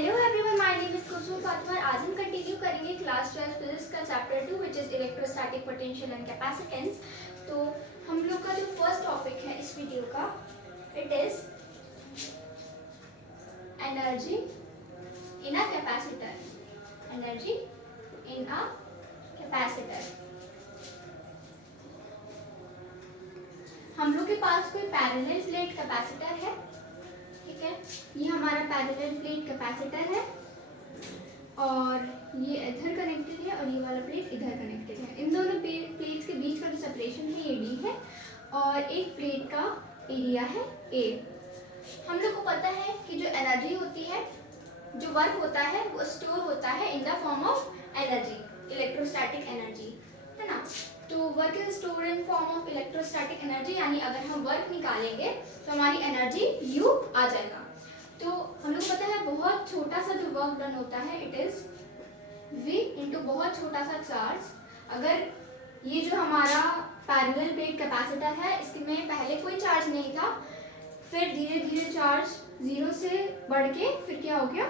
Hello everyone, my name is Kusum Fatima. आज हम continue करेंगे क्लास 12 फिजिक्स का chapter 2 which is electrostatic potential and capacitance. तो हम लोग का जो फर्स्ट टॉपिक है इस वीडियो का, it is energy in a capacitor. Energy in a capacitor. हम लोग के पास कोई पैरेलल प्लेट कैपेसिटर है, ठीक है। ये हमारा पैरेलल प्लेट कैपेसिटर है और ये इधर कनेक्टेड है और ये वाला प्लेट इधर कनेक्टेड है। इन दोनों प्लेट्स के बीच का जो सेपरेशन है ये डी है और एक प्लेट का एरिया है ए। हम लोग को पता है कि जो एनर्जी होती है, जो वर्क होता है, वो स्टोर होता है इन the form of energy, electrostatic energy, है ना। तो work is stored in form of electrostatic energy, यानी अगर हम वर्क निकालेंगे तो हमारी एनर्जी यू आ जाएगा। तो हम लोग पता है बहुत छोटा सा जो वर्क डन होता है इट इज v इंटू बहुत छोटा सा चार्ज। अगर ये जो हमारा पैरेलल प्लेट कैपेसिटर है इसमें पहले कोई चार्ज नहीं था, फिर धीरे धीरे चार्ज जीरो से बढ़ के फिर क्या हो गया,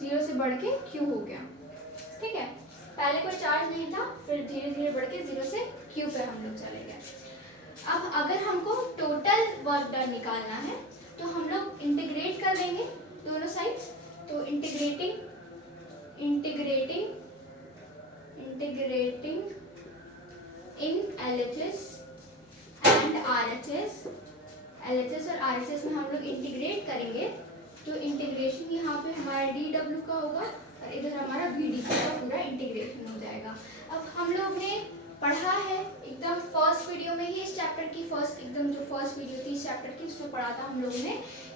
जीरो से बढ़ के क्यू हो गया, ठीक है। पहले कोई चार्ज नहीं था, फिर धीरे धीरे बढ़ के जीरो से क्यू पे हम लोग चले गए। अब अगर हमको टोटल वर्क डन निकालना है तो हम लोग इंटीग्रेट कर लेंगे दोनों साइड्स। तो integrating in LHS and RHS, LHS और RHS में हम लोग इंटीग्रेट करेंगे तो इंटीग्रेशन यहाँ पे हमारा dW का होगा और इधर हमारा VD का पूरा इंटीग्रेशन हो जाएगा। अब हम लोग ने पढ़ा है एकदम फर्स्ट वीडियो में ही, इस चैप्टर की फर्स्ट एकदम जो फर्स्ट वीडियो थी इस चैप्टर की, उसमें पढ़ा था हम लोगों ने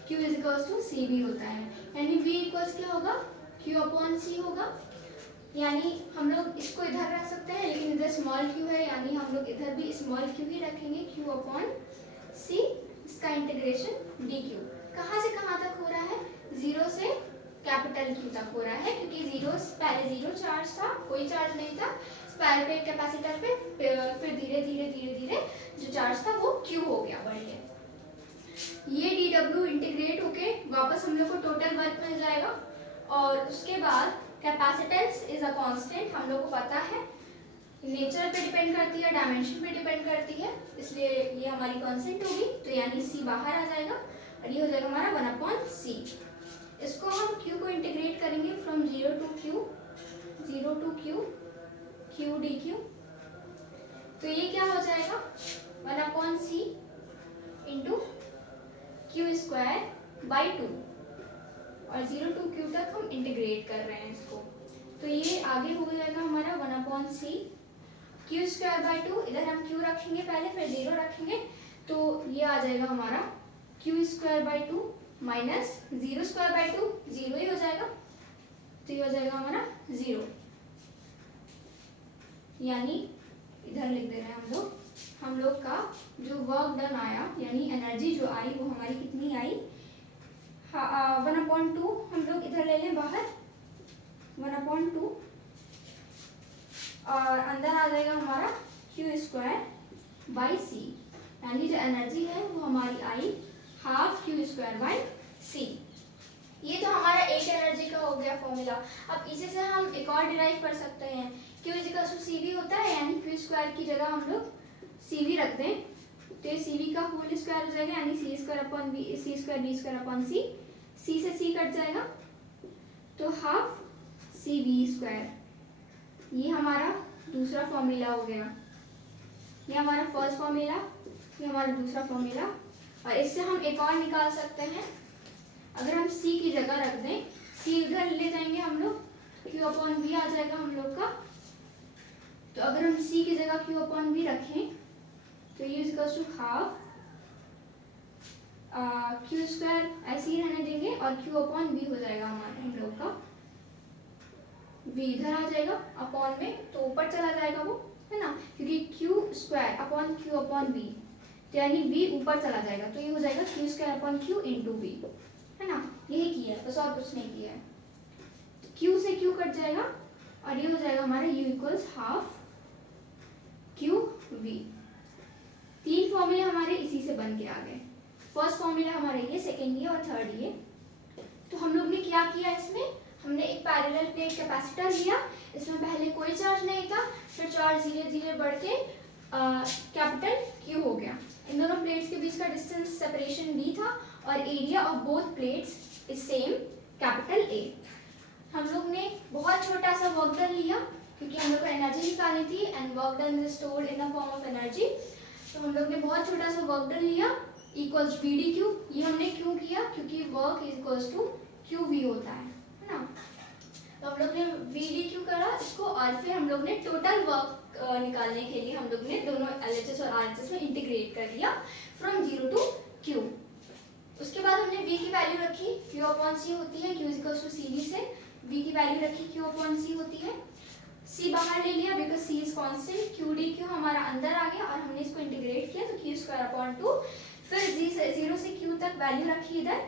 Q is equals to CV होता है, यानी V इक्वल्स क्या होगा, Q अपॉन C होगा। यानी हम लोग इसको इधर रख सकते हैं लेकिन इधर स्मॉल q है, यानी हम लोग इधर भी स्मॉल q ही रखेंगे, Q अपॉन C। इसका इंटीग्रेशन dq कहाँ से कहाँ तक हो रहा है, जीरो से कैपिटल Q तक हो रहा है, क्योंकि जीरो पहले जीरो चार्ज था, कोई चार्ज नहीं था पैरेलल प्लेट कैपेसिटर पे, फिर धीरे धीरे धीरे धीरे जो चार्ज था वो Q हो गया बढ़ के। ये dW इंटीग्रेट होके वापस हम लोग को टोटल वर्क मिल जाएगा और उसके बाद कैपेसिटेंस इज अ कांस्टेंट, हम लोग को पता है नेचर पे डिपेंड करती है, डायमेंशन पे डिपेंड करती है, इसलिए ये हमारी कांस्टेंट होगी। तो यानी C बाहर आ जाएगा और ये हो जाएगा हमारा 1/c। इसको हम Q को इंटीग्रेट करेंगे from zero to Q Q dQ। तो ये क्या हो जाएगा 1/c into Q square by 2 और 0 टू Q तक हम इंटीग्रेट कर रहे हैं इसको। तो ये आगे हो जाएगा हमारा 1/c Q स्क्वायर बाई 2, इधर हम Q रखेंगे पहले फिर 0 रखेंगे, तो ये आ जाएगा हमारा Q square by 2 minus 0 square by 2, 0 ही हो जाएगा, तो ये हो जाएगा हमारा 0। यानी इधर लिख दे रहे हैं हम लोग का जो वर्क डन आया, यानी एनर्जी जो आई वो हमारी कितनी आई, 1/2 हम लोग इधर ले लें बाहर, 1/2 और अंदर आ जाएगा हमारा Q स्क्वायर बाई C, यानी जो एनर्जी है वो हमारी आई half Q square by C। ये तो हमारा एक एनर्जी का हो गया फॉर्मूला। अब इसी से हम एक और डिराइव कर सकते हैं, Q is equal to CV होता है, यानी Q स्क्वायर की जगह हम लोग CV रख दें तो ये CV का होल स्क्वायर हो जाएगा, यानी C square upon B, C square B square upon C, C से C कट जाएगा तो हाफ CV स्क्वायर। ये हमारा दूसरा फॉर्मूला हो गया, ये हमारा फर्स्ट फॉर्मूला, ये हमारा दूसरा फॉर्मूला। और इससे हम एक और निकाल सकते हैं, अगर हम C की जगह रख दें, C इधर ले जाएंगे हम लोग, Q अपॉन V आ जाएगा हम लोग का। तो अगर हम C की जगह Q अपॉन V रखें तो ये equals to half Q square ऐसे ही रहने देंगे और Q अपॉन V हो जाएगा हमारा, हम लोग का V इधर आ जाएगा अपॉन में, तो ऊपर चला जाएगा वो, है ना, क्योंकि Q square upon Q upon V, तो यानी V ऊपर चला जाएगा, तो ये हो जाएगा Q square upon Q into V, है ना। यही किया है, बस और कुछ नहीं किया है। तो Q से Q कट जाएगा और ये हो जाएगा हमारा U equals half Q V। तीन फॉर्मूले हमारे इसी से बन के आ गए, फर्स्ट फॉर्मूला हमारा ये, सेकेंड ये और थर्ड ये। तो हम लोग ने क्या किया इसमें, पैरेलल प्लेट कैपेसिटर लिया, इसमें पहले कोई चार्ज नहीं था, फिर चार्ज धीरे धीरे बढ़ के कैपिटल Q हो गया। इन दोनों प्लेट्स के बीच का डिस्टेंस सेपरेशन D था और area of both plates is same capital A। हम लोग ने बहुत छोटा सा वर्क डन लिया क्योंकि हम लोग को एनर्जी निकालनी थी and work done is stored in the form of energy. तो हम लोग ने बहुत छोटा सा वर्क डन लिया इक्वल्स VdQ। ये हमने क्यों किया? क्योंकि work is equals to QV होता है ना। तो हम लोग ने VdQ करा इसको और फिर हम लोग ने टोटल वर्क निकालने के लिए हम लोग ने दोनों LHS और RHS में इंटीग्रेट कर लिया फ्रॉम 0 टू Q। उसके बाद हमने V की वैल्यू रखी, Q/C होती है, Q इक्वल्स टू CV से V की वैल्यू रखी Q/C होती है। C बाहर ले लिया because C is constant, QdQ हमारा अंदर आ गया और हमने इसको इंटीग्रेट किया तो Q²/2। फिर 0 से Q तक वैल्यू रखी इधर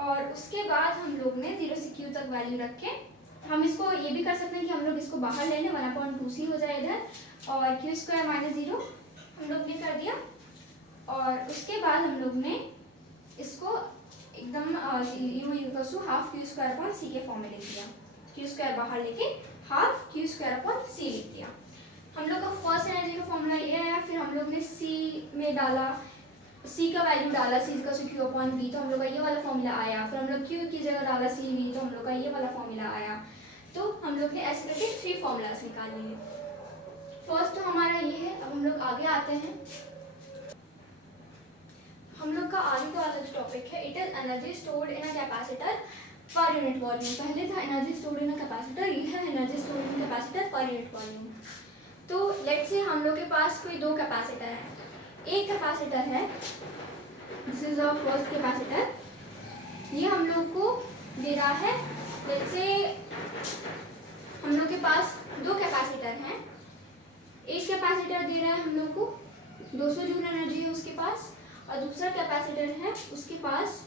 और उसके बाद हम लोग ने 0 से Q तक वैल्यू रख के हम इसको ये भी कर सकते हैं कि हम लोग इसको बाहर ले लें 1/2C हो जाए इधर और Q² - 0 हम लोग ने कर दिया और उसके बाद हम लोग ने इसको एकदम U equals to half Q²/C के फॉर्म में लिख दिया। Q² बाहर लेके हाफ Q²/C लिख दिया। हम लोग का फर्स्ट एनर्जी का फॉर्मूला ये आया, फिर हम लोग ने C में डाला, C का वैल्यू डाला C इक्वल्स टू Q/V तो हम लोग का ये वाला फॉर्मूला आया। फिर हम लोग Q की जगह डाला CV तो हम लोग का ये वाला फॉर्मूला आया। तो हम लोग ने ऐसे करके 3 फॉर्मूलाज निकाल लिए। फर्स्ट तो हमारा ये है। अब हम लोग आगे आते हैं। हम लोग का आगे का वाला जो टॉपिक है it is energy stored in a capacitor per unit volume. पहले था energy stored in a capacitor, ये है energy stored in capacitor per unit volume. तो लेट्स से हम लोग के पास कोई 2 कैपेसिटर है। एक कैपेसिटर है, this is our first capacitor, ये हम लोग को दे रहा है। लेट्स से हम लोग के पास 2 कैपेसिटर हैं। एक कैपेसिटर दे रहा है हम लोग को 200 जूल एनर्जी है उसके पास और दूसरा कैपेसिटर है उसके पास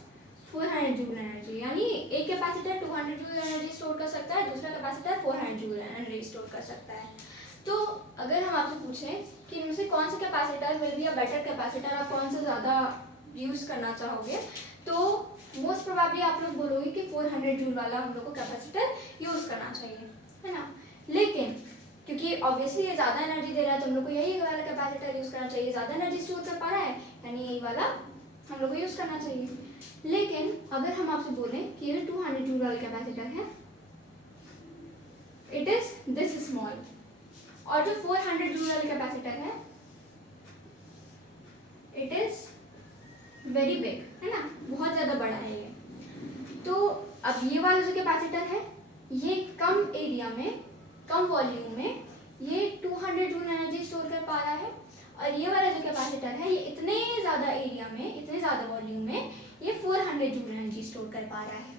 400 जूल एनर्जी। यानी एक कैपेसिटर 200 जूल एनर्जी स्टोर कर सकता है, दूसरा कैपेसिटर 400 जूल एनर्जी स्टोर कर सकता है। तो अगर हम आपसे पूछें कि इनमें से कौन सा capacitor will be a better capacitor, आप कौन सा ज़्यादा यूज़ करना चाहोगे, तो मोस्ट प्रोबेबली आप लोग बोलोगे कि 400 जूल वाला हम लोग को कैपेसिटर यूज़ करना चाहिए, है ना। लेकिन क्योंकि ऑब्वियसली ये ज़्यादा एनर्जी दे रहा है तो हम लोग को यही वाला कैपेसिटर यूज़ करना चाहिए, ज़्यादा एनर्जी स्टोर कर पा रहा है यानी यही वाला हम लोग को यूज़ करना चाहिए। लेकिन अगर हम आपसे बोलें कि ये 200 जूल वाला कैपेसिटर है, इट इज़ दिस स्मॉल, और जो 400 जूल वाला कैपेसिटर है इट इज वेरी बिग, है ना, बहुत ज़्यादा बड़ा है ये। तो अब ये वाला जो कैपेसिटर है ये कम एरिया में, कम वॉल्यूम में ये 200 जूल एनर्जी स्टोर कर पा रहा है और ये वाला जो कैपेसिटर है ये इतने ज़्यादा एरिया में, इतने ज़्यादा वॉल्यूम में ये 400 जूल एनर्जी स्टोर कर पा रहा है।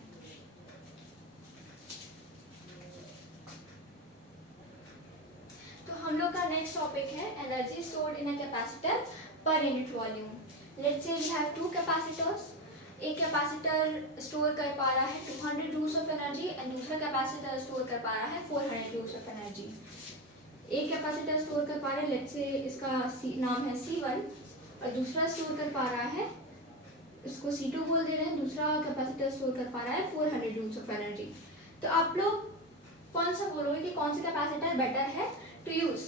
हम लोग का नेक्स्ट टॉपिक है energy stored in a capacitor per unit volume. Let's say we have 2 capacitors. एक कैपेसिटर स्टोर कर पा रहा है 200 जूल्स ऑफ एनर्जी एंड दूसरा कैपेसिटर स्टोर कर पा रहा है 400 जूल्स ऑफ एनर्जी। एक कैपेसिटर स्टोर कर पा रहा है, लेट्स से इसका नाम है C1 और दूसरा स्टोर कर पा रहा है, इसको C2 बोल दे रहे हैं, दूसरा कैपेसिटर स्टोर कर पा रहा है 400 जूल्स ऑफ एनर्जी। तो आप लोग कौन सा बोलोगे कि कौन सा कैपेसिटर बेटर है टू यूज?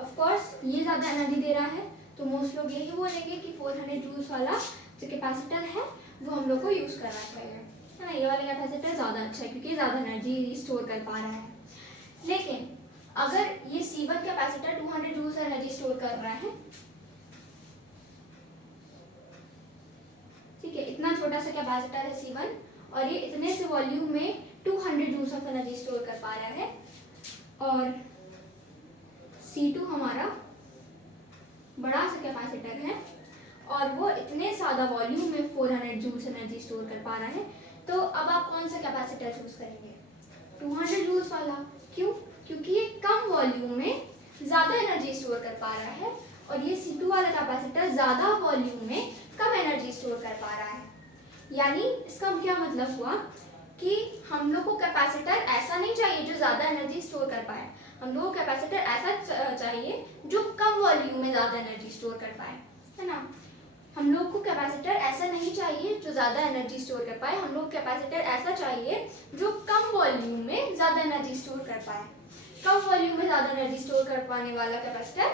ऑफ कोर्स ये ज़्यादा एनर्जी दे रहा है तो मोस्ट लोग यही बोलेंगे कि 400 जूल्स वाला जो कैपेसिटर है वो हम लोग को यूज़ करना चाहिए, है ना। ये वाला कैपेसिटर ज़्यादा अच्छा है क्योंकि ज़्यादा एनर्जी स्टोर कर पा रहा है। लेकिन अगर ये C1 capacitor 200 joules energy store कर रहा है, ठीक है, इतना छोटा सा कैपेसिटर है C1 और ये इतने से वॉल्यूम में 200 जूल्स ऑफ एनर्जी स्टोर कर पा रहा है और C2 हमारा बड़ा सा कैपेसिटर है और वो इतने ज़्यादा वॉल्यूम में 400 जूल्स एनर्जी स्टोर कर पा रहा है। तो अब आप कौन सा कैपेसिटर चूज करेंगे? 200 जूल्स वाला। क्यों? क्योंकि ये कम वॉल्यूम में ज़्यादा एनर्जी स्टोर कर पा रहा है और ये C2 वाला कैपेसिटर ज़्यादा वॉल्यूम में कम एनर्जी स्टोर कर पा रहा है। यानी इसका क्या मतलब हुआ कि हम लोग को कैपेसिटर ऐसा नहीं चाहिए जो ज़्यादा एनर्जी स्टोर कर पाए, हम लोग को कैपेसिटर ऐसा चाहिए जो कम वॉल्यूम में ज़्यादा एनर्जी स्टोर कर पाए, है ना। हम लोग को कैपेसिटर ऐसा नहीं चाहिए जो ज़्यादा एनर्जी स्टोर कर पाए, हम लोग कैपेसिटर ऐसा चाहिए जो कम वॉल्यूम में ज्यादा एनर्जी स्टोर कर पाए। कम वॉल्यूम में ज्यादा एनर्जी स्टोर कर पाने वाला कैपेसिटर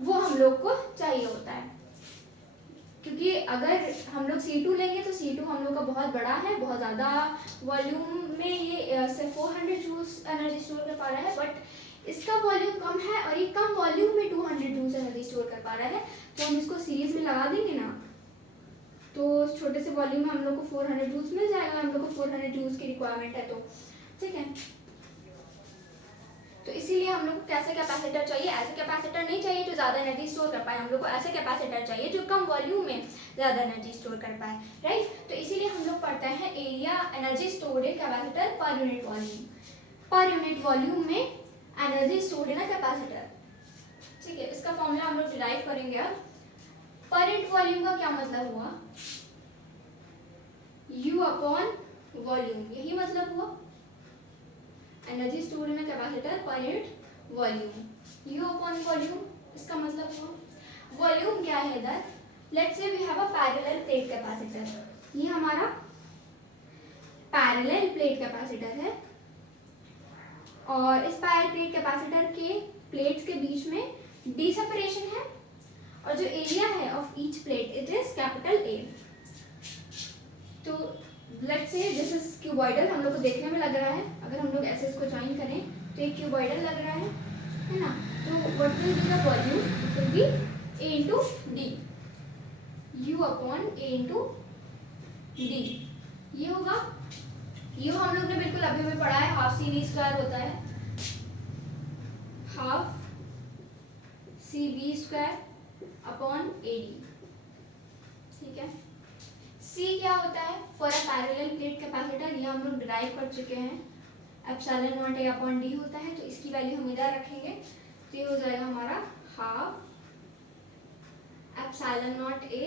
वो हम लोग को चाहिए होता है, क्योंकि अगर हम लोग C2 लेंगे तो C2 हम लोग का बहुत बड़ा है, बहुत ज़्यादा वॉल्यूम में ये सिर्फ 400 जूल्स एनर्जी स्टोर कर पा रहा है, बट इसका वॉल्यूम कम है और ये कम वॉल्यूम में 200 जूल्स एनर्जी स्टोर कर पा रहा है। तो हम इसको सीरीज में लगा देंगे ना, तो छोटे से वॉल्यूम में हम लोग को 400 जूल्स मिल जाएगा। हम लोग को 400 जूल्स की रिक्वायरमेंट है, तो ठीक है। तो इसीलिए हम लोग को कैसे कैपेसिटर चाहिए, ऐसे कैपेसिटर नहीं चाहिए जो ज़्यादा एनर्जी स्टोर कर पाए, हम लोग को ऐसे कैपेसिटर चाहिए जो कम वॉल्यूम में ज़्यादा एनर्जी स्टोर कर पाए, राइट। तो इसीलिए हम लोग पढ़ते हैं area energy stored in capacitor per unit volume. Per unit volume में energy stored in a capacitor, ठीक है। इसका फॉर्मूला हम लोग डिराइव करेंगे। अब पर यूनिट वॉल्यूम का क्या मतलब हुआ, U अपॉन वॉल्यूम, यही मतलब हुआ energy stored in a capacitor per unit volume. U upon volume इसका मतलब हुआ वॉल्यूम क्या है इधर। Let's say we have a parallel plate capacitor, ये हमारा पैरेलल प्लेट कैपेसिटर है और इस पैरेलल प्लेट कैपेसिटर के प्लेट्स के बीच में D सेपरेशन है और जो एरिया है of each plate it is capital A। तो let's say this is cuboidal, हम लोग को देखने में लग रहा है, अगर हम लोग ऐसे इसको ज्वाइन करें तो एक क्यूबॉइडल लग रहा है ना। तो what will be the volume, it will be A into D, U upon A into D, ये होगा। U हम लोग ने बिल्कुल अभी भी पढ़ा है, हाफ CV स्क्वायर होता है, half CV square upon AD, ठीक है। C क्या होता है for a parallel plate capacitor, ये हम लोग डिराइव कर चुके हैं, epsilon not A upon D होता है, तो इसकी वैल्यू हम इधर रखेंगे, तो ये हो जाएगा हमारा half epsilon not A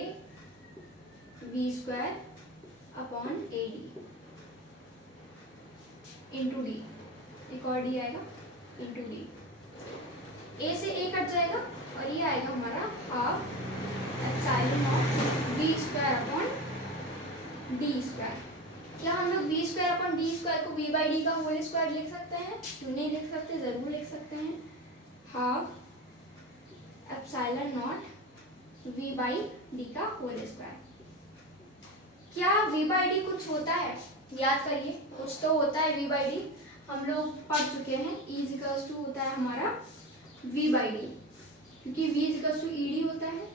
V square upon AD into D, एक और D आएगा इंटू D, A से A कट जाएगा और ये आएगा हमारा half epsilon not V square upon D square. क्या हम लोग V square upon D square को V बाई D का होल स्क्वायर लिख सकते हैं, क्यों नहीं लिख सकते, जरूर लिख सकते हैं। Half epsilon not V by D का होल स्क्वायर। क्या V बाई D कुछ होता है, याद करिए, कुछ तो होता है V बाई D, हम लोग पढ़ चुके हैं। E इक्वल्स टू होता है हमारा V बाई D, क्योंकि V इक्वल्स टू ED होता है,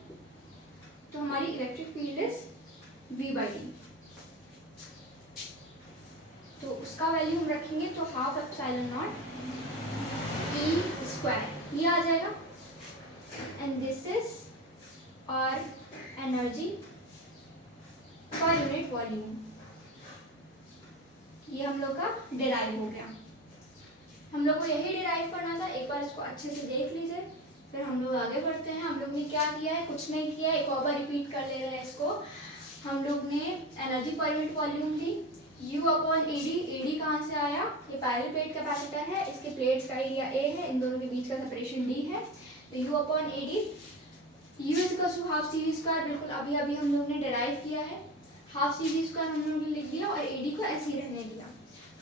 तो हमारी electric field is V by D। तो उसका वैल्यू हम रखेंगे, तो half epsilon naught E square ये आ जाएगा, and this is our energy per unit volume. ये हम लोग का डिराइव हो गया, हम लोग को यही डिराइव करना था। एक बार इसको अच्छे से देख लीजिए, फिर हम लोग आगे बढ़ते हैं। हम लोग ने क्या किया है, कुछ नहीं किया है, एक और बार रिपीट कर ले रहे हैं इसको। हम लोग ने एनर्जी पर यूनिट वॉल्यूम दी U अपॉन AD, AD कहाँ से आया, ये पैरेलल प्लेट कैपेसिटर है, इसके प्लेट्स का एरिया A है, इन दोनों के बीच का सेपरेशन D है, तो U upon AD, U equals to half CV square, बिल्कुल अभी अभी हम लोग ने डिराइव किया है, हाफ CV स्क्वायर हम लोग ने लिख दिया और AD को ऐसे ही रहने दिया।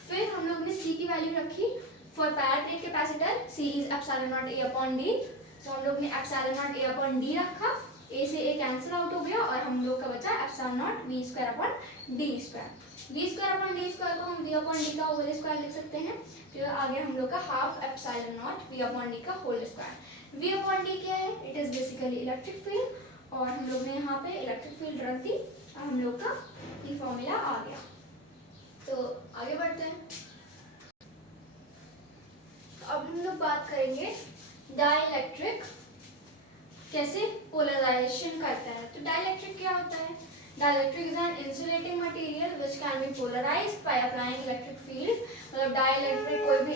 फिर हम लोग ने C की वैल्यू रखी for parallel plate capacitor, C is epsilon not A upon D, तो हम लोग ने epsilon not A upon D रखा, A से A कैंसिल आउट हो गया और हम लोग का बचा epsilon not V square upon D square. V square upon D square को हम V अपॉन D का होल स्क्वायर लिख सकते हैं, तो आ गया हम लोग का half epsilon not V upon D का whole square. V upon D क्या है, it is basically electric field, और हम लोग ने यहाँ पे इलेक्ट्रिक फील्ड रख दी और हम लोग का ये फॉर्मूला आ गया। तो आगे बढ़ते हैं। अब हम लोग बात करेंगे डाइलेक्ट्रिक कैसे पोलराइजेशन करता है। तो डाइलेक्ट्रिक क्या होता है, dielectric is an insulating material which can be polarized by applying electric field. मतलब डाइलेक्ट्रिक कोई भी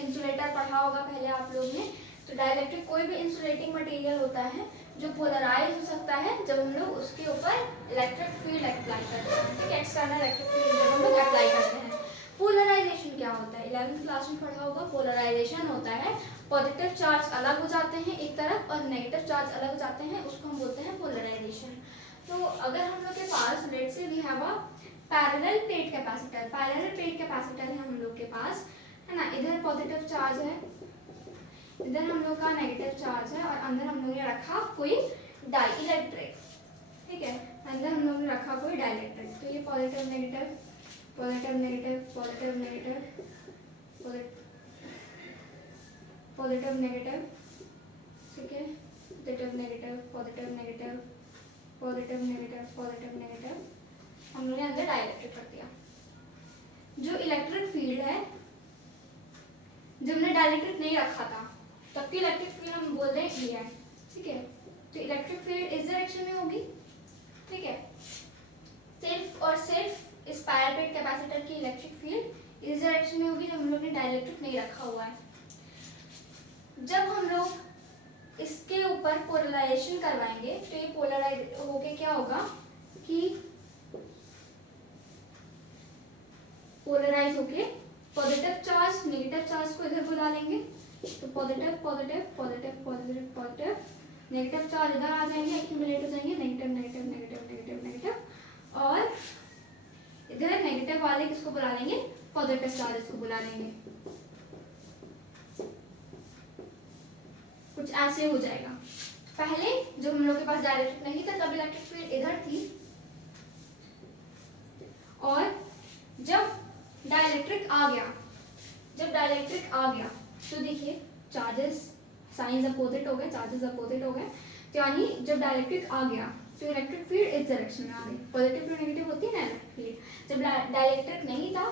इंसुलेटर पढ़ा होगा पहले आप लोग ने, तो डाइलेक्ट्रिक कोई भी इंसुलेटिंग मटेरियल होता है जो पोलराइज हो सकता है जब हम लोग उसके ऊपर इलेक्ट्रिक फील्ड अप्लाई करते हैं, ठीक है, एक्सटर्नल इलेक्ट्रिक फील्ड जब हम लोग अप्लाई करते हैं। पोलराइजेशन क्या होता है, 11th क्लास में पढ़ा होगा। पोलराइजेशन होता है पॉजिटिव चार्ज अलग हो जाते हैं एक तरफ और नेगेटिव चार्ज अलग हो जाते हैं, उसको हम बोलते हैं पोलराइजेशन। तो अगर हम लोग के पास let's say we have a parallel plate capacitor, parallel plate capacitor है हम लोग के पास, है ना। इधर पॉजिटिव चार्ज है, इधर हम लोग का नेगेटिव चार्ज है, और अंदर हम लोग ने रखा कोई डाई इलेक्ट्रिक, ठीक है। अंदर हम लोग ने रखा कोई डाई इलेक्ट्रिक। तो ये positive negative, positive negative, positive negative, positive negative, ठीक है। Positive negative, positive negative, positive negative, positive negative, हम लोगों ने अंदर डाइलेक्ट्रिक रख दिया। जो इलेक्ट्रिक फील्ड है, जब हमने डाइलेक्ट्रिक नहीं रखा था तब की इलेक्ट्रिक फील्ड हम बोल रहे हैं ये है, ठीक है। तो इलेक्ट्रिक फील्ड इस डायरेक्शन में होगी, ठीक है। सिर्फ और सिर्फ इस पैरेलल प्लेट कैपेसिटर की इलेक्ट्रिक फील्ड इस डायरेक्शन में होगी जब हम लोग ने डाइलेक्ट्रिक नहीं रखा हुआ है। जब हम लोग इसके ऊपर पोलराइजेशन करवाएंगे तो ये पोलराइज होके क्या होगा कि पोलराइज होके पॉजिटिव चार्ज नेगेटिव चार्ज को इधर बुला लेंगे, तो positive positive positive positive positive, negative charge इधर आ जाएंगे, एक्यूमुलेट हो जाएंगे, negative negative negative negative negative, और इधर नेगेटिव वाले किसको बुला लेंगे, पॉजिटिव चार्ज को बुला लेंगे। कुछ ऐसे हो जाएगा। पहले जब हम लोग के पास डाइलेक्ट्रिक नहीं था तब इलेक्ट्रिक फील्ड इधर थी, और जब डाइलेक्ट्रिक आ गया, जब डाइलेक्ट्रिक आ गया तो देखिए चार्जेस साइंस अपोजिट हो गए, चार्जेस अपोजिट हो गए, तो यानी जब डाइलेक्ट्रिक आ गया तो इलेक्ट्रिक फील्ड इस डायरेक्शन में आ गई। पॉजिटिव टू नेगेटिव होती है ना इलेक्ट्रिक फील्ड। जब डाइलेक्ट्रिक नहीं था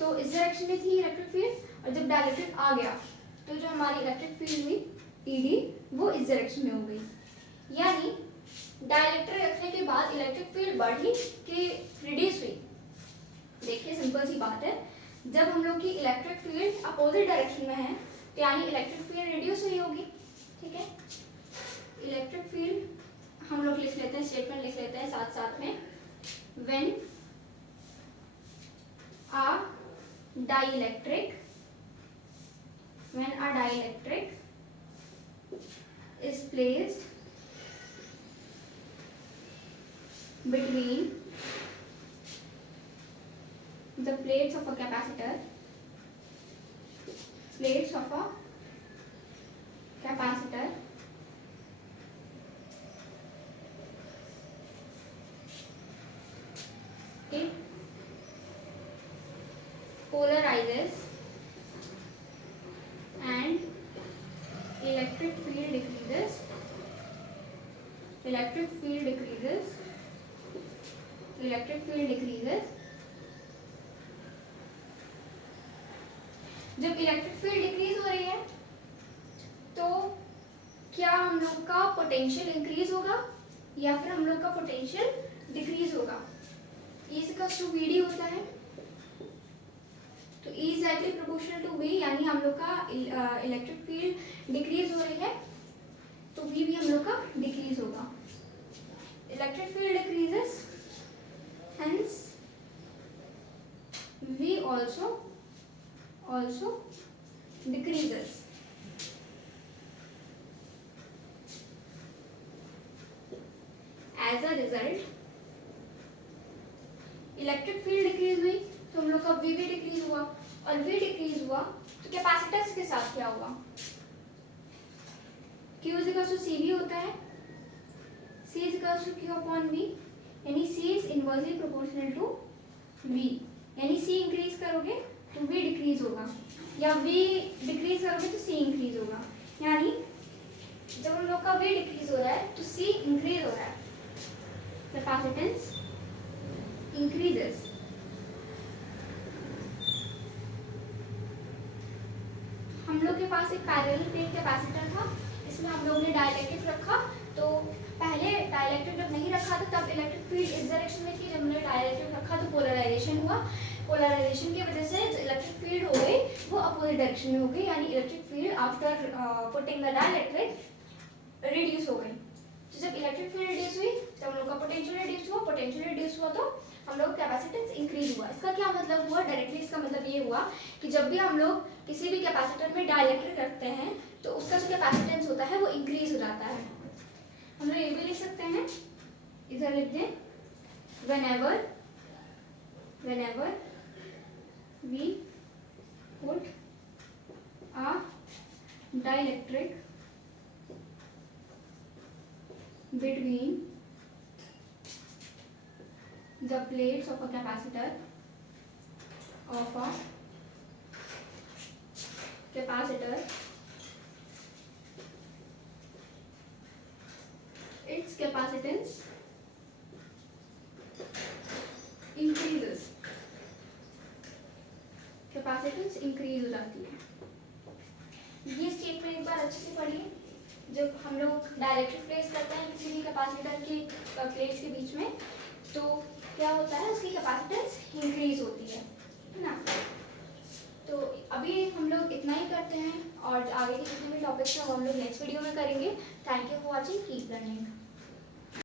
तो इस डायरेक्शन में थी इलेक्ट्रिक फील्ड, और जब डाइलेक्ट्रिक आ गया तो जो हमारी इलेक्ट्रिक फील्ड हुई ईडी वो इस डायरेक्शन में हो गई। यानी डाइलेक्ट्रिक रखने के बाद इलेक्ट्रिक फील्ड बढ़ी कि रिड्यूस हुई। देखिए सिंपल सी बात है, जब हम लोग की इलेक्ट्रिक फील्ड अपोजिट डायरेक्शन में है तो यानी इलेक्ट्रिक फील्ड रिड्यूस हुई होगी, ठीक है। इलेक्ट्रिक फील्ड हम लोग लिख लेते हैं, स्टेटमेंट लिख लेते हैं साथ साथ में, when a dielectric is placed between the plates of a capacitor, it polarizes and electric field decreases, जब इलेक्ट्रिक फील्ड डिक्रीज हो रही है तो क्या हम लोग का पोटेंशियल इंक्रीज होगा या फिर हम लोग का पोटेंशियल डिक्रीज होगा। E का VD होता है, तो E exactly proportional to V, यानी हम लोग का इलेक्ट्रिक फील्ड डिक्रीज हो रही है तो V भी हम लोग का डिक्रीज होगा। Electric field decreases, hence V also decreases. As a result, electric field decrease हुई तो हम लोग का V भी डिक्रीज हुआ, और V डिक्रीज हुआ तो कैपेसिटेंस के साथ क्या हुआ, Q CV होता है, C Q/V, यानी C is inversely proportional to V, यानी C इंक्रीज करोगे तो V डिक्रीज होगा, या V डिक्रीज करोगे तो C इंक्रीज होगा। यानी जब हम लोग का V डिक्रीज हो रहा है तो C इंक्रीज हो रहा है, कैपेसिटेंस इंक्रीजेस। हम लोग के पास एक पैरेलल प्लेट कैपेसिटर था, इसमें हम लोग ने डाइलेक्ट्रिक रखा, तो पहले डाइलेक्ट्रिक जब नहीं रखा था तब इलेक्ट्रिक फील्ड इस डायरेक्शन में थी, जब हमने डाइलेक्ट्रिक रखा तो पोलराइजेशन हुआ, पोलराइजेशन की वजह से जो इलेक्ट्रिक फील्ड हो गई वो अपोजिट डायरेक्शन में हो गई, यानी electric field after putting the dielectric reduce हो गई। तो जब इलेक्ट्रिक फील्ड रिड्यूस हुई तो हम लोग का पोटेंशियल रिड्यूस हुआ तो हम लोग कैपेसिटेंस इंक्रीज हुआ। इसका क्या मतलब हुआ, डायरेक्टली इसका मतलब ये हुआ कि जब भी हम लोग किसी भी कैपेसिटर में डाइलेक्ट्रिक रखते हैं तो उसका जो कैपेसिटेंस होता है वो इंक्रीज हो जाता है। हम लोग ये भी लिख सकते हैं, इधर लिख दें, whenever whenever we put a dielectric between the plates of a capacitor its capacitance increases, capacitance increase हो जाती है। ये स्टेटमेंट एक बार अच्छे से पढ़िए। जब हम लोग डायरेक्टली प्लेस करते हैं किसी भी कैपेसिटर की प्लेट्स के बीच में, तो क्या होता है, उसकी कैपेसिटेंस इंक्रीज होती है ना। तो अभी हम लोग इतना ही करते हैं और आगे के जितने भी टॉपिक्स हैं वो हम लोग नेक्स्ट वीडियो में करेंगे। Thank you for watching, keep learning.